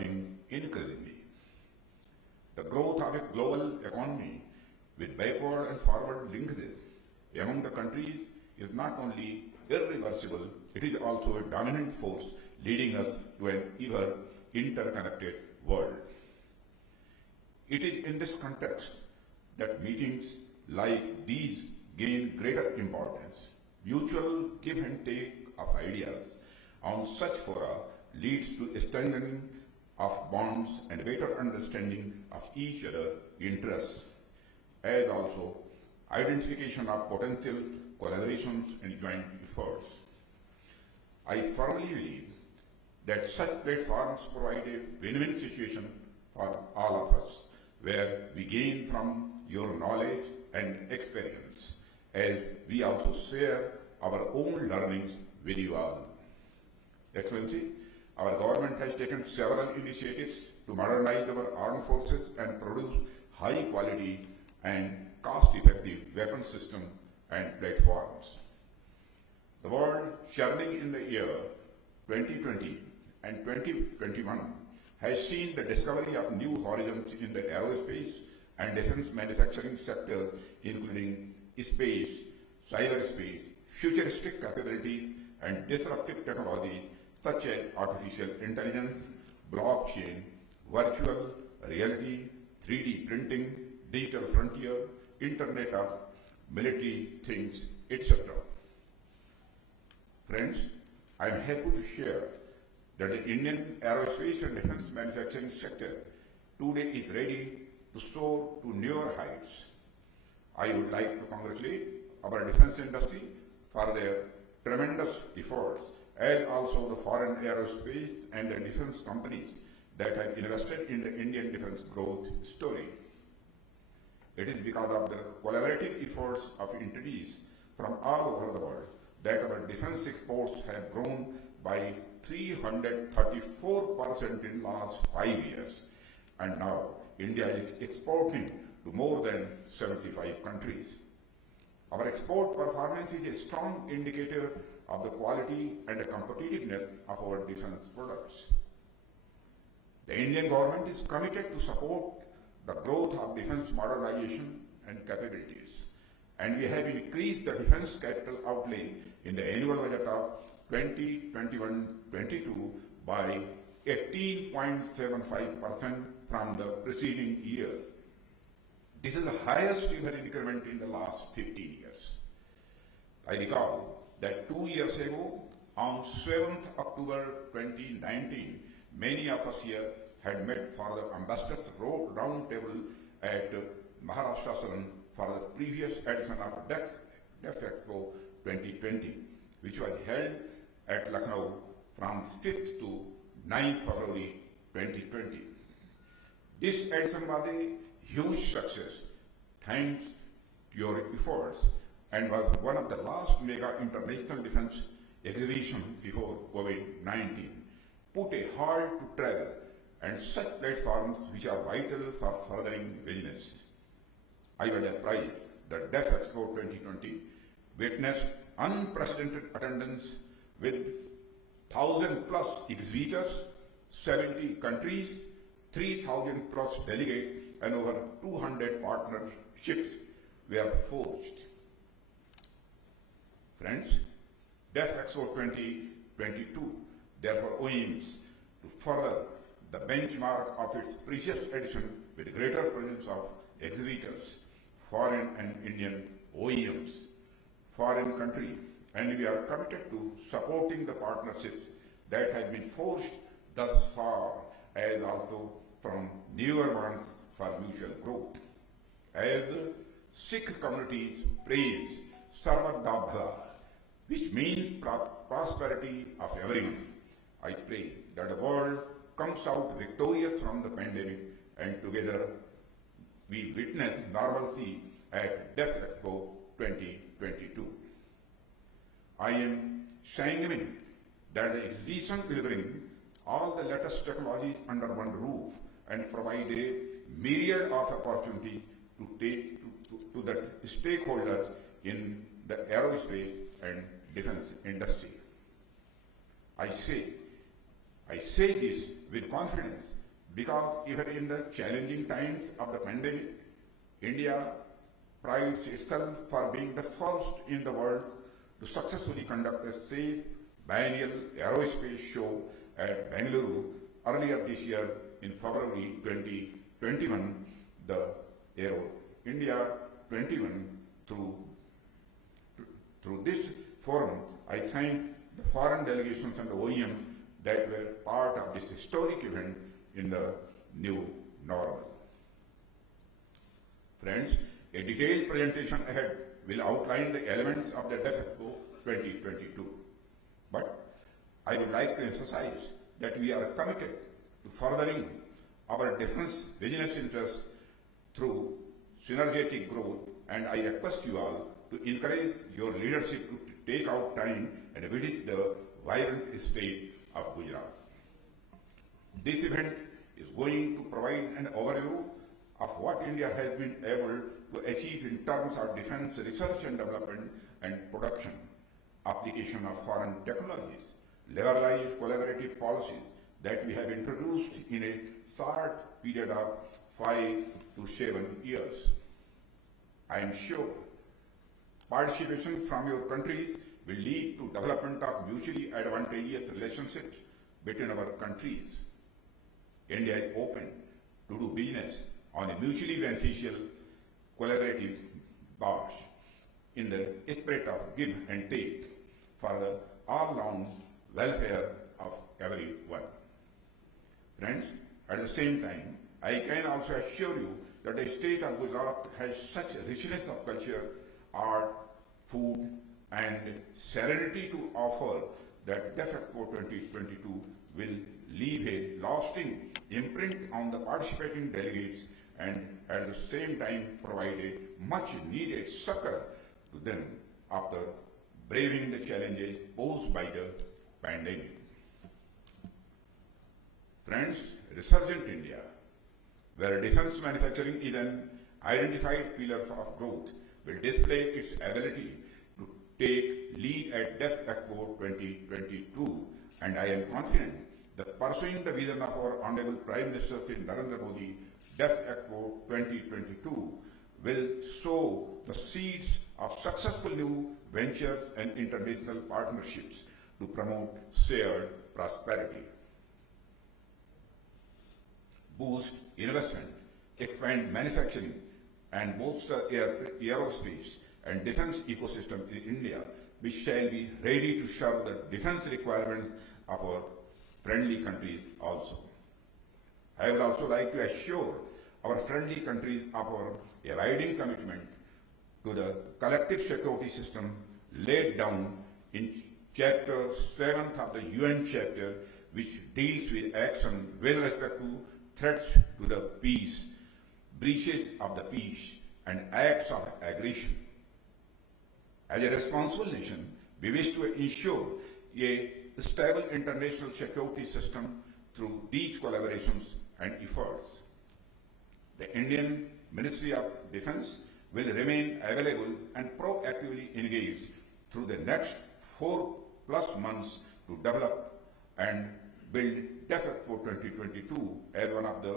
emerging increasingly. The growth of a global economy with backward and forward linkages among the countries is not only irreversible, it is also a dominant force leading us to an ever interconnected world. It is in this context that meetings like these gain greater importance. Mutual give and take of ideas on such fora leads to a strengthening of bonds and better understanding of each other's interests, as also identification of potential collaborations and joint efforts. I firmly believe that such platforms provide a win-win situation for all of us, where we gain from your knowledge and experience, as we also share our own learnings with you all. Excellency, our government has taken several initiatives to modernize our armed forces and produce high quality and cost-effective weapon systems and platforms. The world churning in the year 2020 and 2021 has seen the discovery of new horizons in the aerospace and defense manufacturing sectors, including space, cyberspace, futuristic capabilities, and disruptive technologies such as artificial intelligence, blockchain, virtual reality, 3D printing, digital frontier, Internet of military things, etc. Friends, I am happy to share that the Indian aerospace and defense manufacturing sector today is ready to soar to newer heights. I would like to congratulate our defense industry for their tremendous efforts, as also the foreign aerospace and the defense companies that have invested in the Indian defense growth story. It is because of the collaborative efforts of entities from all over the world that our defense exports have grown by 334% in last 5 years. And now India is exporting to more than 75 countries. Our export performance is a strong indicator of the quality and the competitiveness of our defense products. The Indian government is committed to support the growth of defense modernization and capabilities, and we have increased the defense capital outlay in the annual budget of 2021-22 by 18.75% from the preceding year. This is the highest ever increment in the last 15 years. I recall that 2 years ago, on 7th October 2019, many of us here had met for the Ambassadors Round Table at Maharashtra for the previous edition of DEF Expo 2020, which was held at Lucknow from 5th to 9th February 2020. This edition was a huge success thanks to your efforts and was one of the last mega international defense exhibitions before COVID-19. Put a halt to travel and such platforms which are vital for furthering business. I was surprised that DEF Expo 2020 witnessed unprecedented attendance with 1,000 plus exhibitors, 70 countries, 3,000 plus delegates, and over 200 partnerships were forged. Friends, DEF Expo 2022 therefore aims to further the benchmark of its previous edition with greater presence of exhibitors, foreign and Indian OEMs, foreign countries, and we are committed to supporting the partnerships that have been forged thus far, as also from newer ones for mutual growth. As Sikh communities praise Sarvat Da Bhala, which means prosperity of everyone, I pray that the world comes out victorious from the pandemic and together we witness normalcy at DEF Expo 2022. I am sanguine that the exhibition will bring all the latest technologies under one roof and provide a myriad of opportunities to the stakeholders in the aerospace and defense industry. I say this with confidence because even in the challenging times of the pandemic, India prides itself for being the first in the world to successfully conduct a safe biennial aerospace show at Bengaluru earlier this year in February 2021, the Aero India 21. Through this forum, I thank the foreign delegations and the OEMs that were part of this historic event in the new normal. Friends, a detailed presentation ahead will outline the elements of the DefExpo 2022. But I would like to emphasize that we are committed to furthering our defense business interests through synergetic growth, and I request you all to encourage your leadership to take out time and visit the vibrant state of Gujarat. This event is going to provide an overview of what India has been able to achieve in terms of defense research and development and production, application of foreign technologies, liberalized collaborative policies that we have introduced in a short period of 5 to 7 years. I am sure participation from your countries will lead to development of mutually advantageous relationships between our countries. India is open to do business on a mutually beneficial collaborative basis in the spirit of give and take for the all-round welfare of everyone. Friends, at the same time, I can also assure you that the state of Gujarat has such richness of culture, art, food, and serenity to offer that DefExpo 2022 will leave a lasting imprint on the participating delegates and at the same time provide a much needed succor to them after braving the challenges posed by the pandemic. Friends, resurgent India, where defense manufacturing is an identified pillar of growth, will display its ability to take lead at DefExpo 2022, and I am confident that pursuing the vision of our Honorable Prime Minister Sri Narendra Modi, DefExpo 2022 will sow the seeds of successful new ventures and international partnerships to promote shared prosperity, boost investment, expand manufacturing, and bolster aerospace and defense ecosystem in India, which shall be ready to serve the defense requirements of our friendly countries also. I would also like to assure our friendly countries of our abiding commitment to the collective security system laid down in Chapter 7th of the UN Chapter, which deals with action with respect to threats to the peace, breaches of the peace, and acts of aggression. As a responsible nation, we wish to ensure a stable international security system through these collaborations and efforts. The Indian Ministry of Defense will remain available and proactively engaged through the next 4+ months to develop and build DefExpo 2022 as one of the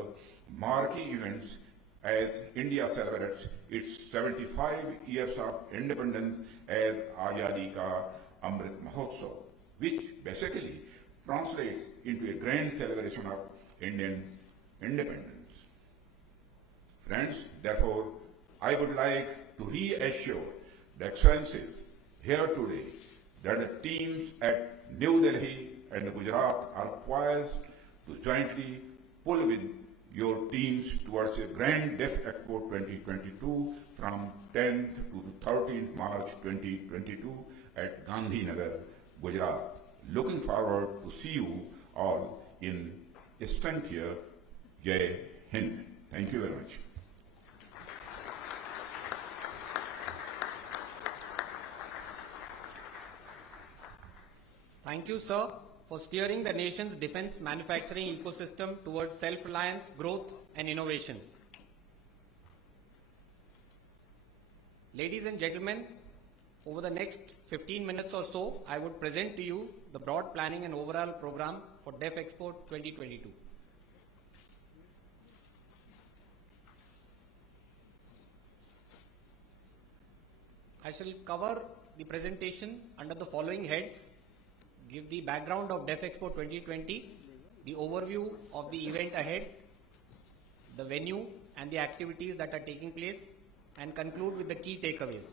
marquee events as India celebrates its 75 years of independence as Azadi Ka Amrit Mahotsav, which basically translates into a grand celebration of Indian independence. Friends, therefore, I would like to reassure the Excellencies here today that the teams at New Delhi and Gujarat are poised to jointly pull with your teams towards a grand DefExpo 2022 from 10th to 13th March 2022 at Gandhinagar, Gujarat. Looking forward to see you all in strength here. Jai Hind. Thank you very much. Thank you, sir, for steering the nation's defense manufacturing ecosystem towards self-reliance, growth, and innovation. Ladies and gentlemen, Over the next 15 minutes or so, I would present to you the broad planning and overall program for DEF Expo 2022. I shall cover the presentation under the following heads: give the background of DEF Expo 2020, the overview of the event ahead, the venue and the activities that are taking place, and conclude with the key takeaways.